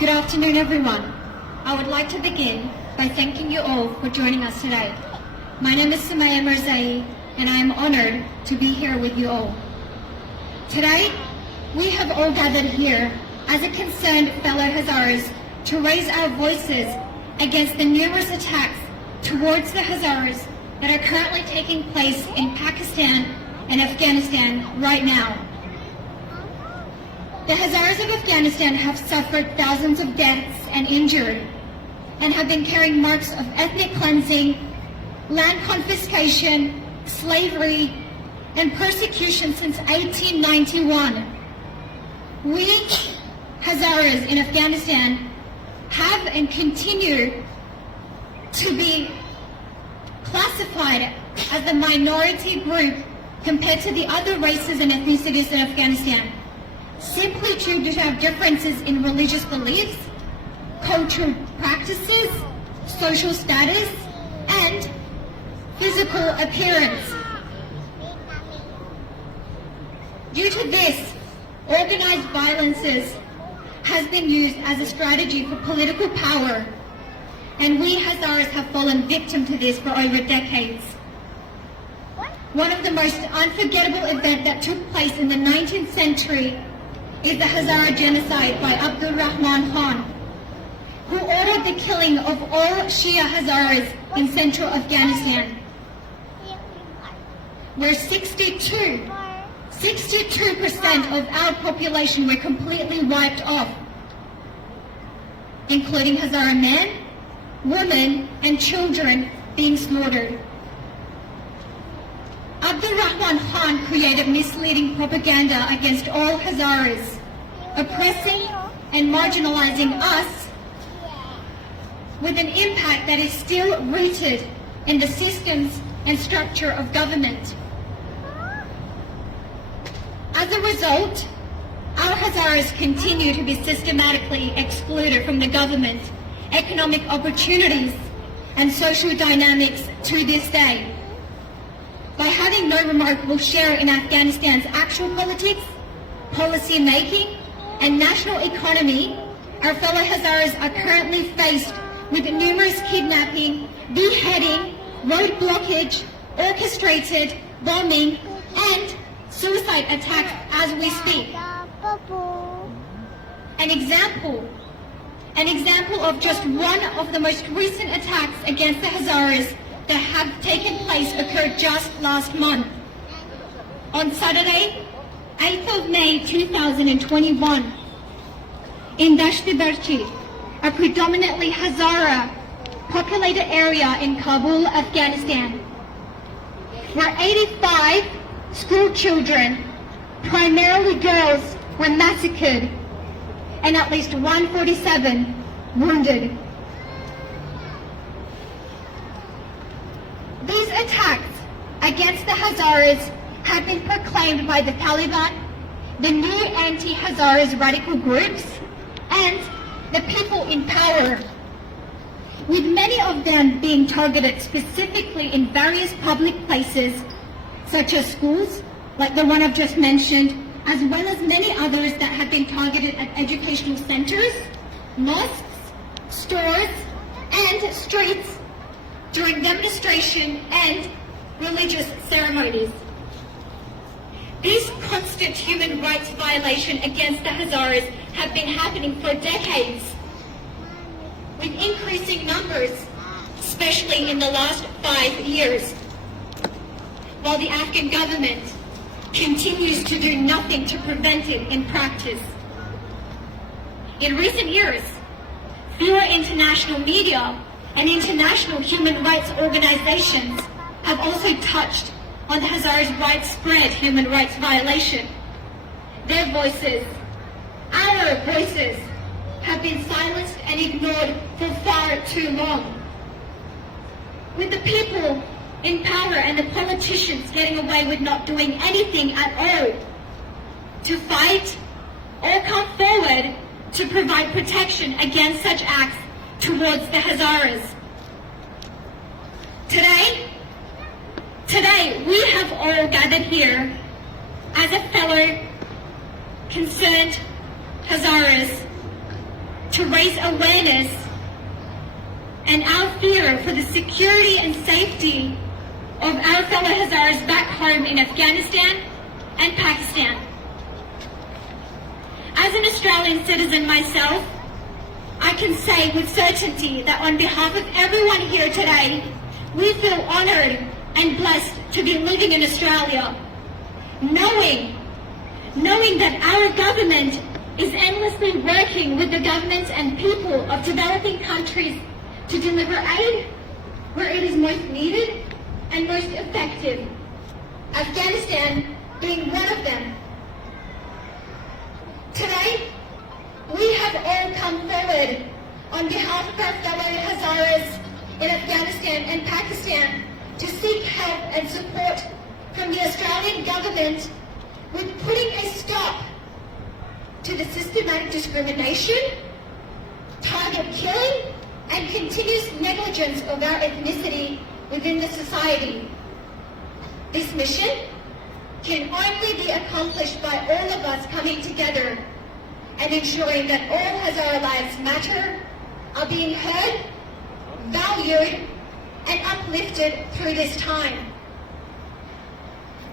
Good afternoon, everyone. I would like to begin by thanking you all for joining us today. My name is Semiye Mirzai, and I am honored to be here with you all. Today, we have all gathered here as a concerned fellow Hazaras to raise our voices against the numerous attacks towards the Hazaras that are currently taking place in Pakistan and Afghanistan right now. The Hazaras of Afghanistan have suffered thousands of deaths and injured, and have been carrying marks of ethnic cleansing, land confiscation, slavery, and persecution since 1891. We, Hazaras in Afghanistan, have and continue to be classified as a minority group compared to the other races and ethnicities in Afghanistan, simply due to have differences in religious beliefs, cultural practices, social status, and physical appearance. Due to this, organized violences has been used as a strategy for political power, and we Hazaras have fallen victim to this for over decades. One of the most unforgettable events that took place in the 19th century is the Hazara genocide by Abdul Rahman Khan, who ordered the killing of all Shia Hazaras in central Afghanistan, where 62% of our population were completely wiped off, including Hazara men, women, and children being slaughtered. Abdul Rahman Khan created misleading propaganda against all Hazaras, oppressing and marginalizing us with an impact that is still rooted in the systems and structure of government. As a result, our Hazaras continue to be systematically excluded from the government, economic opportunities, and social dynamics to this day. By having no remarkable share in Afghanistan's actual politics, policy making, and national economy, our fellow Hazaras are currently faced with numerous kidnapping, beheading, road blockage, orchestrated bombing, and suicide attacks as we speak. An example of just one of the most recent attacks against the Hazaras that have taken place occurred just last month. On Saturday, 8th of May 2021, in Barchi, a predominantly Hazara populated area in Kabul, Afghanistan, where 85 school children, primarily girls, were massacred and at least 147 wounded. These attacks against the Hazaras have been proclaimed by the Taliban, the new anti-Hazaras radical groups, and the people in power, with many of them being targeted specifically in various public places, such as schools, like the one I've just mentioned, as well as many others that have been targeted at educational centers, mosques, stores, and streets during demonstration and religious ceremonies. These constant human rights violations against the Hazaras have been happening for decades, with increasing numbers, especially in the last 5 years, while the Afghan government continues to do nothing to prevent it in practice. In recent years, fewer international media and international human rights organizations have also touched on the Hazaras' widespread human rights violation. Their voices, our voices, have been silenced and ignored for far too long. With the people in power and the politicians getting away with not doing anything at all to fight or come forward to provide protection against such acts towards the Hazaras. Today, we have all gathered here as a fellow concerned Hazaras to raise awareness and our fear for the security and safety of our fellow Hazaras back home in Afghanistan and Pakistan. As an Australian citizen myself, I can say with certainty that on behalf of everyone here today, we feel honoured and blessed to be living in Australia, knowing that our government is endlessly working with the governments and people of developing countries to deliver aid where it is most needed and most effective, Afghanistan being one of them. Today, we have all come forward on behalf of our fellow Hazaras in Afghanistan and Pakistan to seek help and support from the Australian government with putting a stop to the systematic discrimination, target killing, and continuous negligence of our ethnicity within the society. This mission can only be accomplished by all of us coming together and ensuring that all Hazara lives matter, are being heard, valued, and uplifted through this time.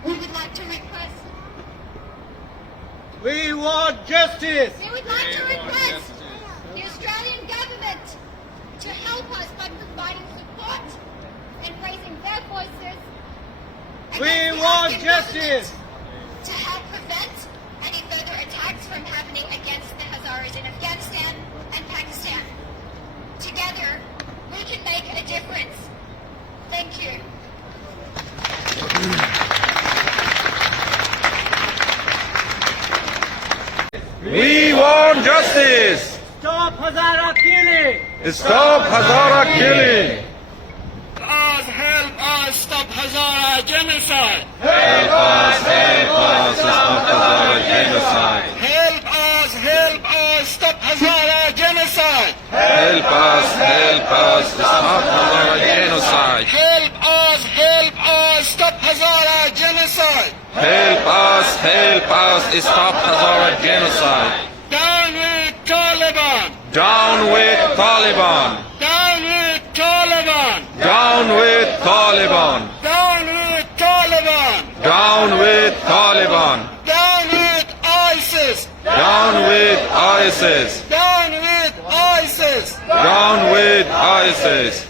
We would like to request... We want justice! We would like to request the Australian government to help us by providing support and raising their voices. We want justice! To help prevent any further attacks from happening against the Hazaras in Afghanistan and Pakistan. Together, we can make a difference. Thank you. We want justice! Stop Hazara killing! Stop Hazara killing! Help us stop Hazara genocide! Help us stop Hazara genocide! Help us stop Hazara genocide! Help us stop Hazara genocide! Help us stop Hazara genocide! Help us stop Hazara genocide! Down with Taliban! Down with Taliban! Down with Taliban! Down with Taliban! Down with Taliban! Down with Taliban! Down with ISIS! Down with ISIS! Down with ISIS! Down with ISIS!